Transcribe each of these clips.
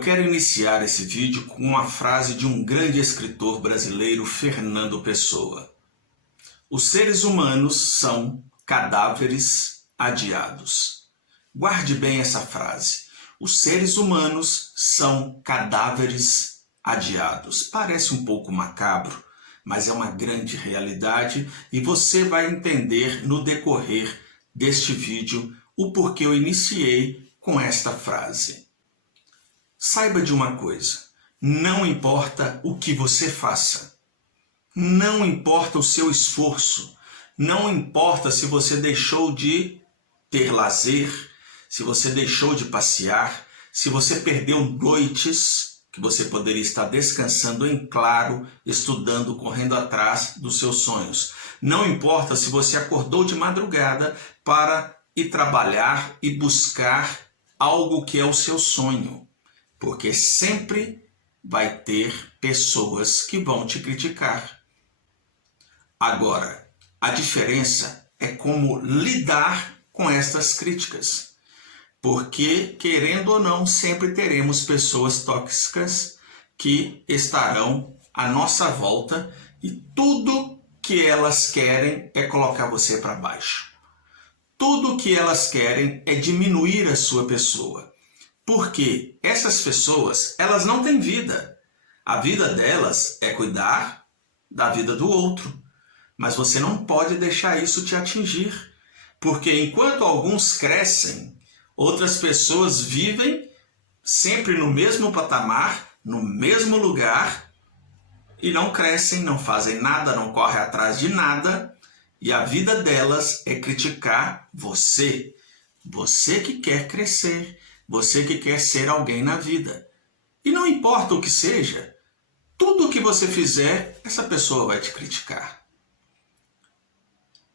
Eu quero iniciar esse vídeo com uma frase de um grande escritor brasileiro, Fernando Pessoa. Os seres humanos são cadáveres adiados. Guarde bem essa frase. Os seres humanos são cadáveres adiados. Parece um pouco macabro, mas é uma grande realidade e você vai entender no decorrer deste vídeo o porquê eu iniciei com esta frase. Saiba de uma coisa, não importa o que você faça, não importa o seu esforço, não importa se você deixou de ter lazer, se você deixou de passear, se você perdeu noites que você poderia estar descansando em claro, estudando, correndo atrás dos seus sonhos. Não importa se você acordou de madrugada para ir trabalhar e buscar algo que é o seu sonho. Porque sempre vai ter pessoas que vão te criticar. Agora, a diferença é como lidar com estas críticas. Porque, querendo ou não, sempre teremos pessoas tóxicas que estarão à nossa volta e tudo que elas querem é colocar você para baixo. Tudo que elas querem é diminuir a sua pessoa. Porque essas pessoas, elas não têm vida. A vida delas é cuidar da vida do outro. Mas você não pode deixar isso te atingir. Porque enquanto alguns crescem, outras pessoas vivem sempre no mesmo patamar, no mesmo lugar, e não crescem, não fazem nada, não correm atrás de nada. E a vida delas é criticar você. Você que quer crescer. Você que quer ser alguém na vida. E não importa o que seja, tudo o que você fizer, essa pessoa vai te criticar.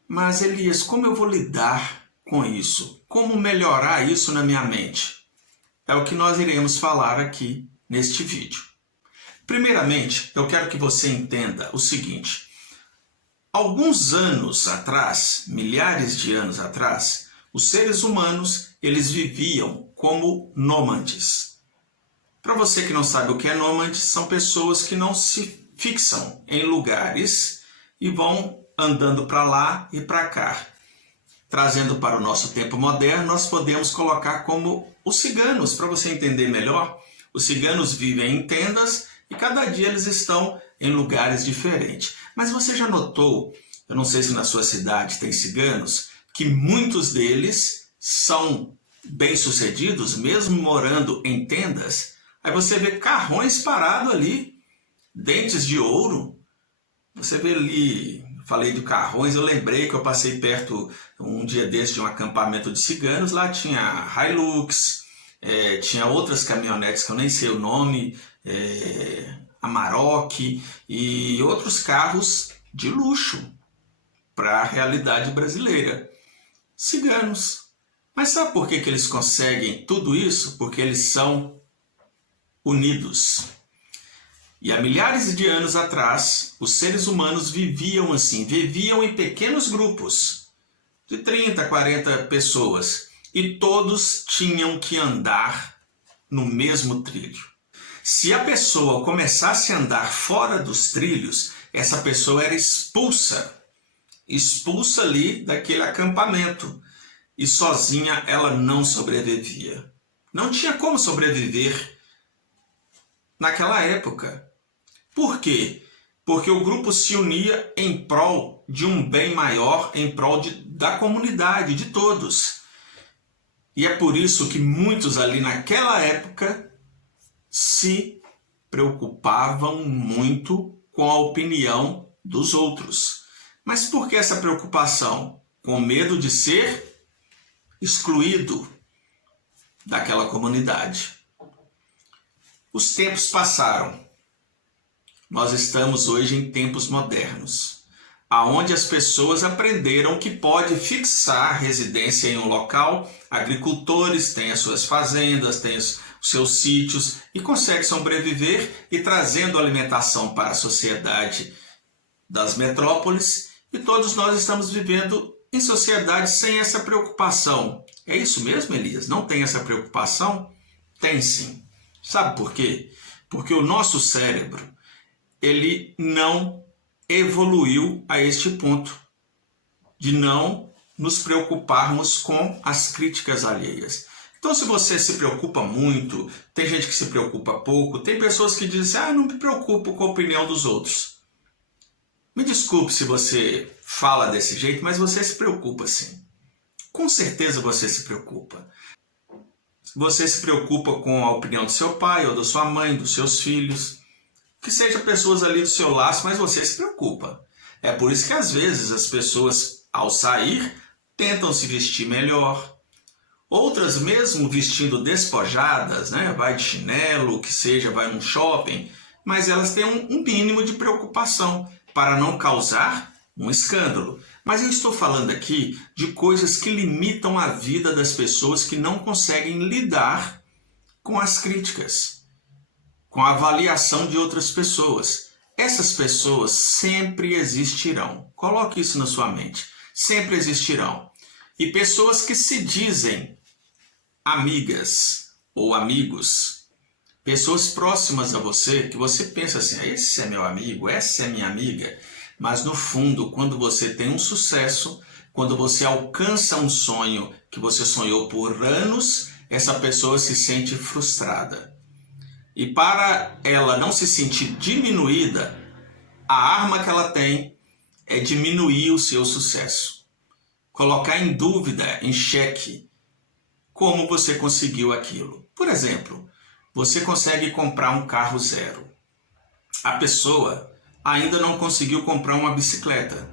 Mas Elias, como eu vou lidar com isso? Como melhorar isso na minha mente? É o que nós iremos falar aqui neste vídeo. Primeiramente, eu quero que você entenda o seguinte. Alguns anos atrás, milhares de anos atrás, os seres humanos, eles viviam como nômades. Para você que não sabe o que é nômade, são pessoas que não se fixam em lugares e vão andando para lá e para cá. Trazendo para o nosso tempo moderno, nós podemos colocar como os ciganos, para você entender melhor. Os ciganos vivem em tendas e cada dia eles estão em lugares diferentes. Mas você já notou, eu não sei se na sua cidade tem ciganos, que muitos deles são bem-sucedidos, mesmo morando em tendas. Aí você vê carrões parados ali, dentes de ouro. Você vê ali, falei de carrões, eu lembrei que eu passei perto um dia desse de um acampamento de ciganos. Lá tinha Hilux, tinha outras caminhonetes que eu nem sei o nome, Amarok e outros carros de luxo para a realidade brasileira. Ciganos. Mas sabe por que eles conseguem tudo isso? Porque eles são unidos. E há milhares de anos atrás, os seres humanos viviam assim, viviam em pequenos grupos, de 30, 40 pessoas, e todos tinham que andar no mesmo trilho. Se a pessoa começasse a andar fora dos trilhos, essa pessoa era expulsa ali daquele acampamento. E sozinha ela não sobrevivia. Não tinha como sobreviver naquela época. Por quê? Porque o grupo se unia em prol de um bem maior, em prol da comunidade, de todos. E é por isso que muitos ali naquela época se preocupavam muito com a opinião dos outros. Mas por que essa preocupação? Com medo de ser excluído daquela comunidade. Os tempos passaram. Nós estamos hoje em tempos modernos, aonde as pessoas aprenderam que pode fixar residência em um local. Agricultores têm as suas fazendas, têm os seus sítios e conseguem sobreviver e trazendo alimentação para a sociedade das metrópoles. E todos nós estamos vivendo em sociedade sem essa preocupação. É isso mesmo, Elias? Não tem essa preocupação? Tem sim. Sabe por quê? Porque o nosso cérebro, ele não evoluiu a este ponto de não nos preocuparmos com as críticas alheias. Então, se você se preocupa muito, tem gente que se preocupa pouco, tem pessoas que dizem, não me preocupo com a opinião dos outros. Me desculpe se você fala desse jeito, mas você se preocupa sim. Com certeza você se preocupa. Você se preocupa com a opinião do seu pai ou da sua mãe, dos seus filhos, que sejam pessoas ali do seu laço, mas você se preocupa. É por isso que às vezes as pessoas, ao sair, tentam se vestir melhor. Outras mesmo vestindo despojadas, né? Vai de chinelo, que seja, vai num shopping, mas elas têm um mínimo de preocupação para não causar um escândalo. Mas eu estou falando aqui de coisas que limitam a vida das pessoas que não conseguem lidar com as críticas, com a avaliação de outras pessoas. Essas pessoas sempre existirão. Coloque isso na sua mente. Sempre existirão. E pessoas que se dizem amigas ou amigos, pessoas próximas a você, que você pensa assim, esse é meu amigo, essa é minha amiga, mas no fundo, quando você tem um sucesso, quando você alcança um sonho que você sonhou por anos, essa pessoa se sente frustrada. E para ela não se sentir diminuída, a arma que ela tem é diminuir o seu sucesso. Colocar em dúvida, em xeque, como você conseguiu aquilo. Por exemplo, você consegue comprar um carro zero. A pessoa ainda não conseguiu comprar uma bicicleta.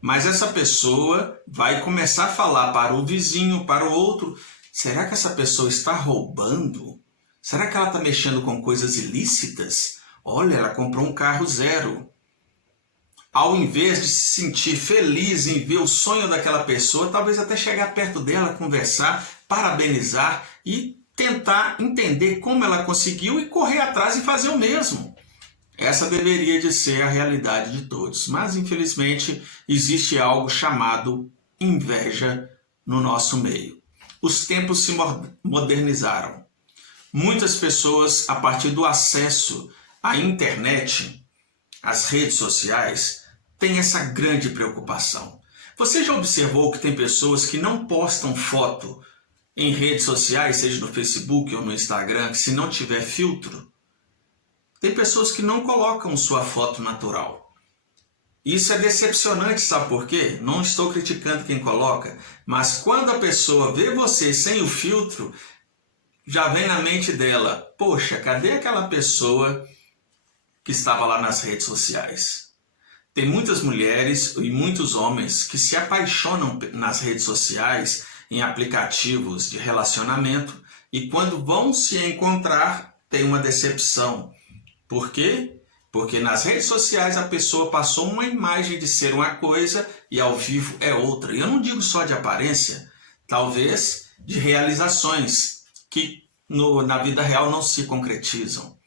Mas essa pessoa vai começar a falar para o vizinho, para o outro, será que essa pessoa está roubando? Será que ela está mexendo com coisas ilícitas? Olha, ela comprou um carro zero. Ao invés de se sentir feliz em ver o sonho daquela pessoa, talvez até chegar perto dela, conversar, parabenizar e tentar entender como ela conseguiu e correr atrás e fazer o mesmo. Essa deveria de ser a realidade de todos, mas infelizmente existe algo chamado inveja no nosso meio. Os tempos se modernizaram. Muitas pessoas, a partir do acesso à internet, às redes sociais, têm essa grande preocupação. Você já observou que tem pessoas que não postam foto em redes sociais, seja no Facebook ou no Instagram, que se não tiver filtro? Tem pessoas que não colocam sua foto natural. Isso é decepcionante, sabe por quê? Não estou criticando quem coloca, mas quando a pessoa vê você sem o filtro, já vem na mente dela, poxa, cadê aquela pessoa que estava lá nas redes sociais? Tem muitas mulheres e muitos homens que se apaixonam nas redes sociais, em aplicativos de relacionamento, e quando vão se encontrar, tem uma decepção. Por quê? Porque nas redes sociais a pessoa passou uma imagem de ser uma coisa e ao vivo é outra. E eu não digo só de aparência, talvez de realizações que na vida real não se concretizam.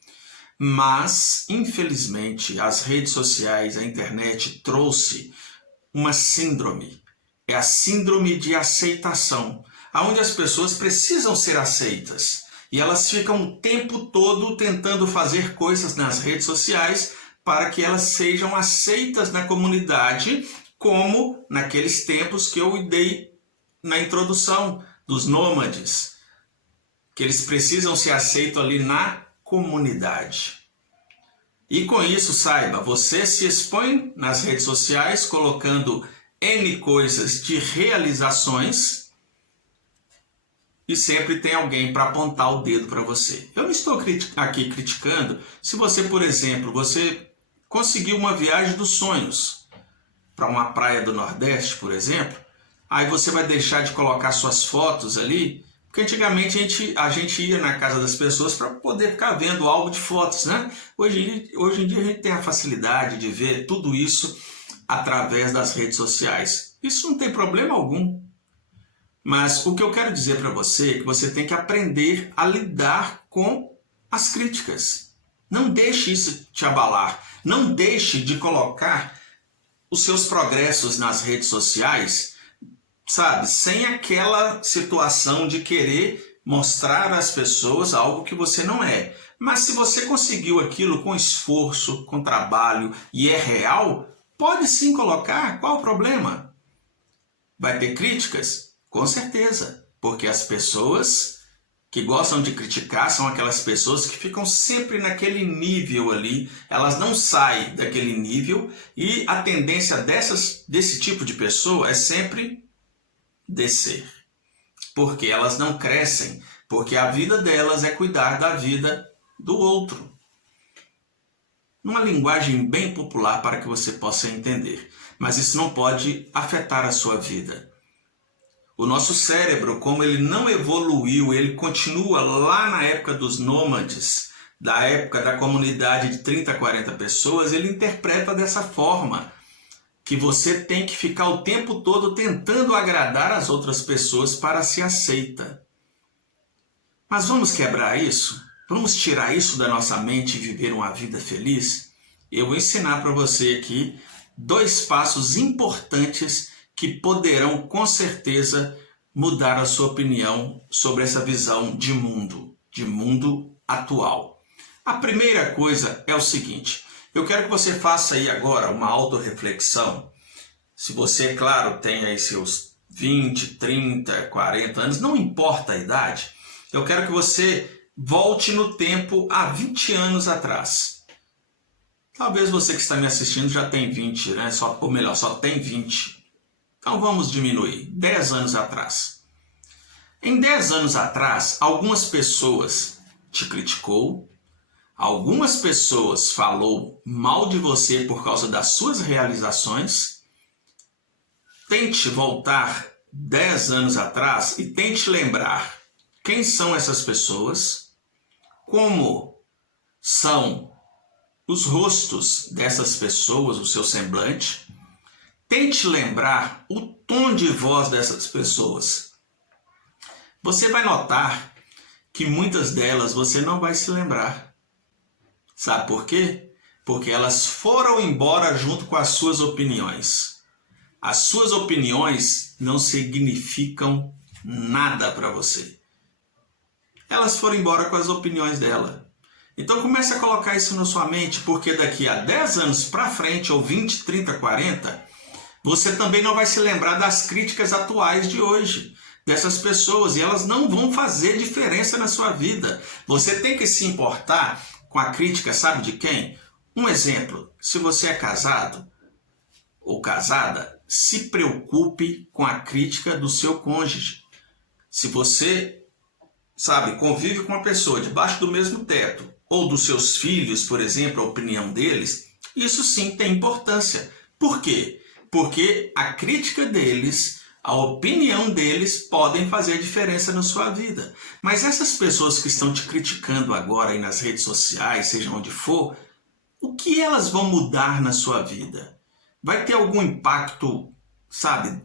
Mas, infelizmente, as redes sociais, a internet trouxe uma síndrome. É a síndrome de aceitação, onde as pessoas precisam ser aceitas. E elas ficam o tempo todo tentando fazer coisas nas redes sociais para que elas sejam aceitas na comunidade, como naqueles tempos que eu dei na introdução dos nômades, que eles precisam ser aceitos ali na comunidade. E com isso, saiba, você se expõe nas redes sociais colocando N coisas de realizações, e sempre tem alguém para apontar o dedo para você. Eu não estou aqui criticando se você, por exemplo, você conseguiu uma viagem dos sonhos para uma praia do Nordeste, por exemplo, aí você vai deixar de colocar suas fotos ali, porque antigamente a gente ia na casa das pessoas para poder ficar vendo álbum de fotos, né? Hoje em dia a gente tem a facilidade de ver tudo isso através das redes sociais. Isso não tem problema algum. Mas o que eu quero dizer para você é que você tem que aprender a lidar com as críticas. Não deixe isso te abalar. Não deixe de colocar os seus progressos nas redes sociais, sabe, sem aquela situação de querer mostrar às pessoas algo que você não é. Mas se você conseguiu aquilo com esforço, com trabalho e é real, pode sim colocar, qual o problema? Vai ter críticas? Com certeza, porque as pessoas que gostam de criticar são aquelas pessoas que ficam sempre naquele nível ali, elas não saem daquele nível e a tendência desse tipo de pessoa é sempre descer, porque elas não crescem, porque a vida delas é cuidar da vida do outro. Numa linguagem bem popular para que você possa entender, mas isso não pode afetar a sua vida. O nosso cérebro, como ele não evoluiu, ele continua lá na época dos nômades, da época da comunidade de 30, 40 pessoas, ele interpreta dessa forma, que você tem que ficar o tempo todo tentando agradar as outras pessoas para ser aceita. Mas vamos quebrar isso? Vamos tirar isso da nossa mente e viver uma vida feliz? Eu vou ensinar para você aqui 2 passos importantes que poderão com certeza mudar a sua opinião sobre essa visão de mundo atual. A primeira coisa é o seguinte, eu quero que você faça aí agora uma autorreflexão. Se você, claro, tem aí seus 20, 30, 40 anos, não importa a idade, eu quero que você volte no tempo há 20 anos atrás. Talvez você que está me assistindo já tem 20, né? Ou melhor, só tem 20. Então vamos diminuir, 10 anos atrás. Em 10 anos atrás, algumas pessoas te criticou, algumas pessoas falou mal de você por causa das suas realizações. Tente voltar 10 anos atrás e tente lembrar quem são essas pessoas, como são os rostos dessas pessoas, o seu semblante. Tente lembrar o tom de voz dessas pessoas. Você vai notar que muitas delas você não vai se lembrar. Sabe por quê? Porque elas foram embora junto com as suas opiniões. As suas opiniões não significam nada para você. Elas foram embora com as opiniões dela. Então comece a colocar isso na sua mente, porque daqui a 10 anos para frente, ou 20, 30, 40, você também não vai se lembrar das críticas atuais de hoje, dessas pessoas, e elas não vão fazer diferença na sua vida. Você tem que se importar com a crítica, sabe de quem? Um exemplo, se você é casado ou casada, se preocupe com a crítica do seu cônjuge. Se você, convive com uma pessoa debaixo do mesmo teto, ou dos seus filhos, por exemplo, a opinião deles, isso sim tem importância. Por quê? Porque a crítica deles, a opinião deles podem fazer diferença na sua vida. Mas essas pessoas que estão te criticando agora aí nas redes sociais, seja onde for, o que elas vão mudar na sua vida? Vai ter algum impacto,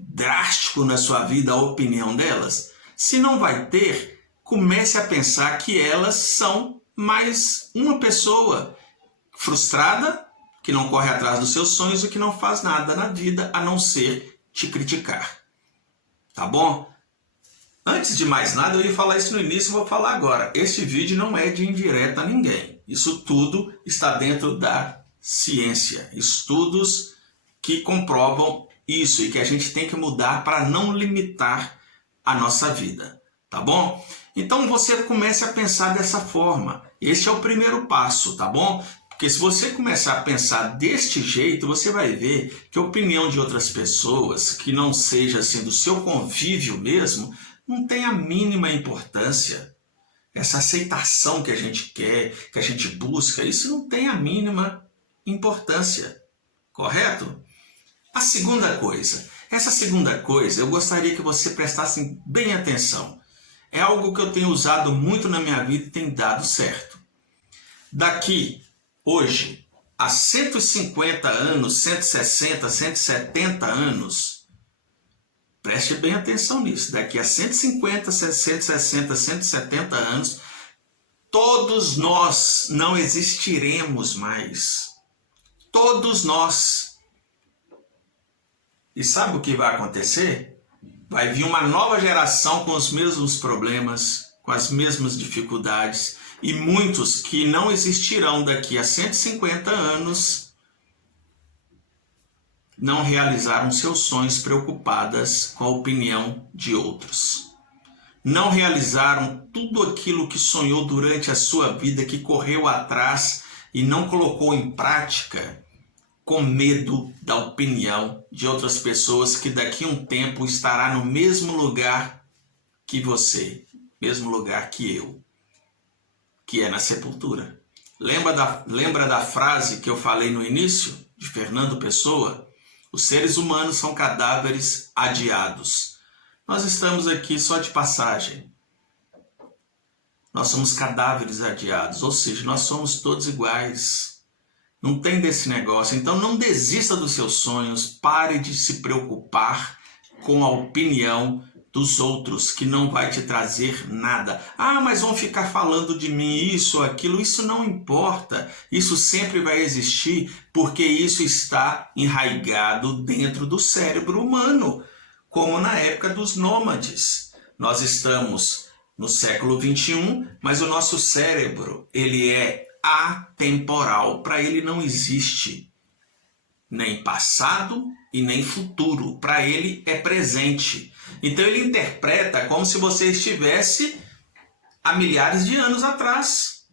drástico na sua vida a opinião delas? Se não vai ter, comece a pensar que elas são mais uma pessoa frustrada, que não corre atrás dos seus sonhos e que não faz nada na vida a não ser te criticar. Tá bom? Antes de mais nada, eu ia falar isso no início e vou falar agora. Este vídeo não é de indireta a ninguém. Isso tudo está dentro da ciência. Estudos que comprovam isso e que a gente tem que mudar para não limitar a nossa vida. Tá bom? Então você comece a pensar dessa forma. Este é o primeiro passo, tá bom? Porque se você começar a pensar deste jeito, você vai ver que a opinião de outras pessoas, que não seja assim do seu convívio mesmo, não tem a mínima importância. Essa aceitação que a gente quer, que a gente busca, isso não tem a mínima importância. Correto? A segunda coisa. Essa segunda coisa, eu gostaria que você prestasse bem atenção. É algo que eu tenho usado muito na minha vida e tem dado certo. Daqui, hoje, há 150 anos, 160, 170 anos, preste bem atenção nisso, daqui a 150, 160, 170 anos, todos nós não existiremos mais. Todos nós. E sabe o que vai acontecer? Vai vir uma nova geração com os mesmos problemas, com as mesmas dificuldades, e muitos que não existirão daqui a 150 anos não realizaram seus sonhos preocupadas com a opinião de outros. Não realizaram tudo aquilo que sonhou durante a sua vida, que correu atrás e não colocou em prática, com medo da opinião de outras pessoas que daqui a um tempo estará no mesmo lugar que você, mesmo lugar que eu, que é na sepultura. Lembra da frase que eu falei no início, de Fernando Pessoa? Os seres humanos são cadáveres adiados. Nós estamos aqui só de passagem. Nós somos cadáveres adiados, ou seja, nós somos todos iguais. Não tem desse negócio. Então não desista dos seus sonhos, pare de se preocupar com a opinião dos outros, que não vai te trazer nada. Ah, mas vão ficar falando de mim isso, aquilo. Isso não importa. Isso sempre vai existir, porque isso está enraizado dentro do cérebro humano, como na época dos nômades. Nós estamos no século 21, mas o nosso cérebro, ele é atemporal. Para ele não existe nem passado e nem futuro. Para ele é presente. Então ele interpreta como se você estivesse há milhares de anos atrás.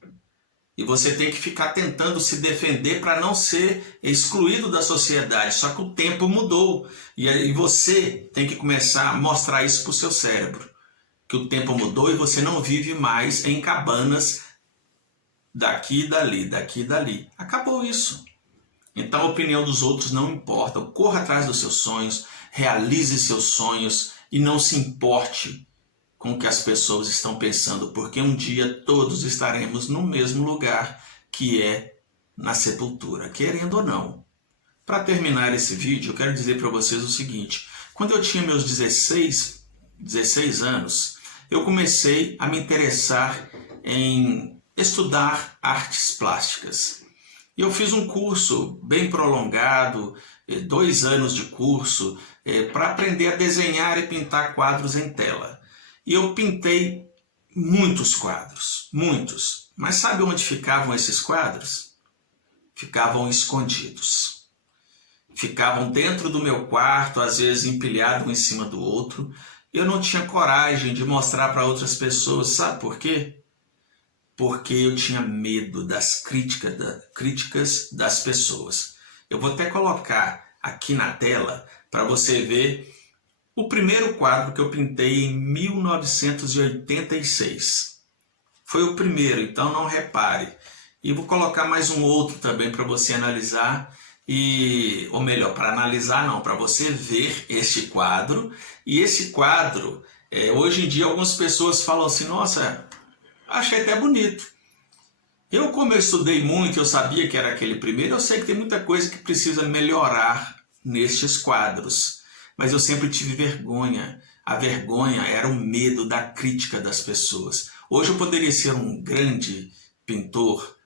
E você tem que ficar tentando se defender para não ser excluído da sociedade. Só que o tempo mudou. E aí você tem que começar a mostrar isso para o seu cérebro. Que o tempo mudou e você não vive mais em cabanas daqui e dali, daqui e dali. Acabou isso. Então a opinião dos outros não importa. Corra atrás dos seus sonhos, realize seus sonhos e não se importe com o que as pessoas estão pensando, porque um dia todos estaremos no mesmo lugar, que é na sepultura, querendo ou não. Para terminar esse vídeo, eu quero dizer para vocês o seguinte: quando eu tinha meus 16 anos, eu comecei a me interessar em estudar artes plásticas. E eu fiz um curso bem prolongado, 2 anos de curso, para aprender a desenhar e pintar quadros em tela. E eu pintei muitos quadros, muitos. Mas sabe onde ficavam esses quadros? Ficavam escondidos. Ficavam dentro do meu quarto, às vezes empilhados um em cima do outro. Eu não tinha coragem de mostrar para outras pessoas. Sabe por quê? Porque eu tinha medo das críticas das pessoas. Eu vou até colocar aqui na tela para você ver o primeiro quadro que eu pintei em 1986. Foi o primeiro, então não repare. E vou colocar mais um outro também para você analisar, ou melhor, para analisar não, para você ver este quadro. E esse quadro, hoje em dia algumas pessoas falam assim: nossa, achei até bonito. Como eu estudei muito, eu sabia que era aquele primeiro, eu sei que tem muita coisa que precisa melhorar nestes quadros. Mas eu sempre tive vergonha. A vergonha era o medo da crítica das pessoas. Hoje eu poderia ser um grande pintor,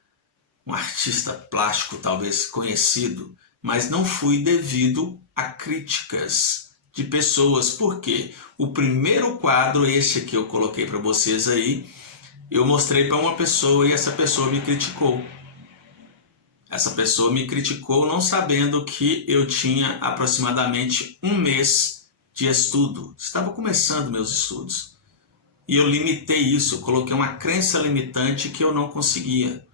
um artista plástico talvez conhecido, mas não fui devido a críticas de pessoas. Por quê? O primeiro quadro, esse que eu coloquei para vocês aí, eu mostrei para uma pessoa e essa pessoa me criticou. Essa pessoa me criticou não sabendo que eu tinha aproximadamente 1 mês de estudo. Estava começando meus estudos. E eu limitei isso, coloquei uma crença limitante que eu não conseguia.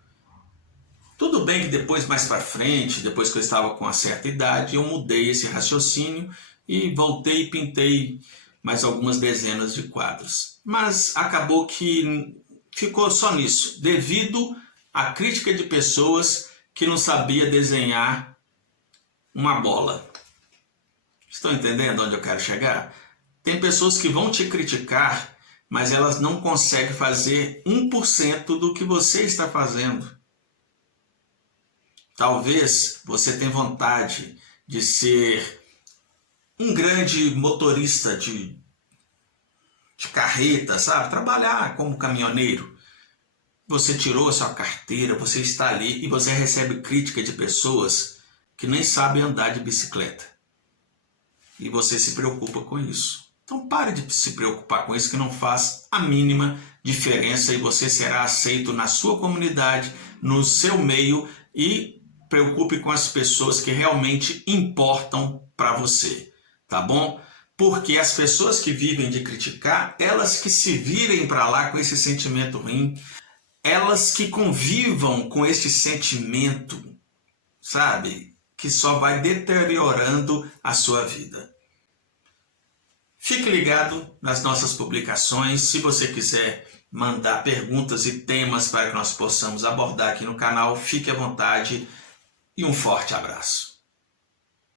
Tudo bem que depois, mais para frente, depois que eu estava com uma certa idade, eu mudei esse raciocínio e voltei e pintei mais algumas dezenas de quadros. Mas acabou que ficou só nisso, devido à crítica de pessoas que não sabia desenhar uma bola. Estão entendendo onde eu quero chegar? Tem pessoas que vão te criticar, mas elas não conseguem fazer 1% do que você está fazendo. Talvez você tenha vontade de ser um grande motorista de carreta, sabe? Trabalhar como caminhoneiro. Você tirou a sua carteira, você está ali e você recebe crítica de pessoas que nem sabem andar de bicicleta. E você se preocupa com isso. Então pare de se preocupar com isso, que não faz a mínima diferença e você será aceito na sua comunidade, no seu meio, e preocupe com as pessoas que realmente importam para você, tá bom? Porque as pessoas que vivem de criticar, elas que se virem para lá com esse sentimento ruim, elas que convivam com esse sentimento, sabe? Que só vai deteriorando a sua vida. Fique ligado nas nossas publicações. Se você quiser mandar perguntas e temas para que nós possamos abordar aqui no canal, fique à vontade e um forte abraço.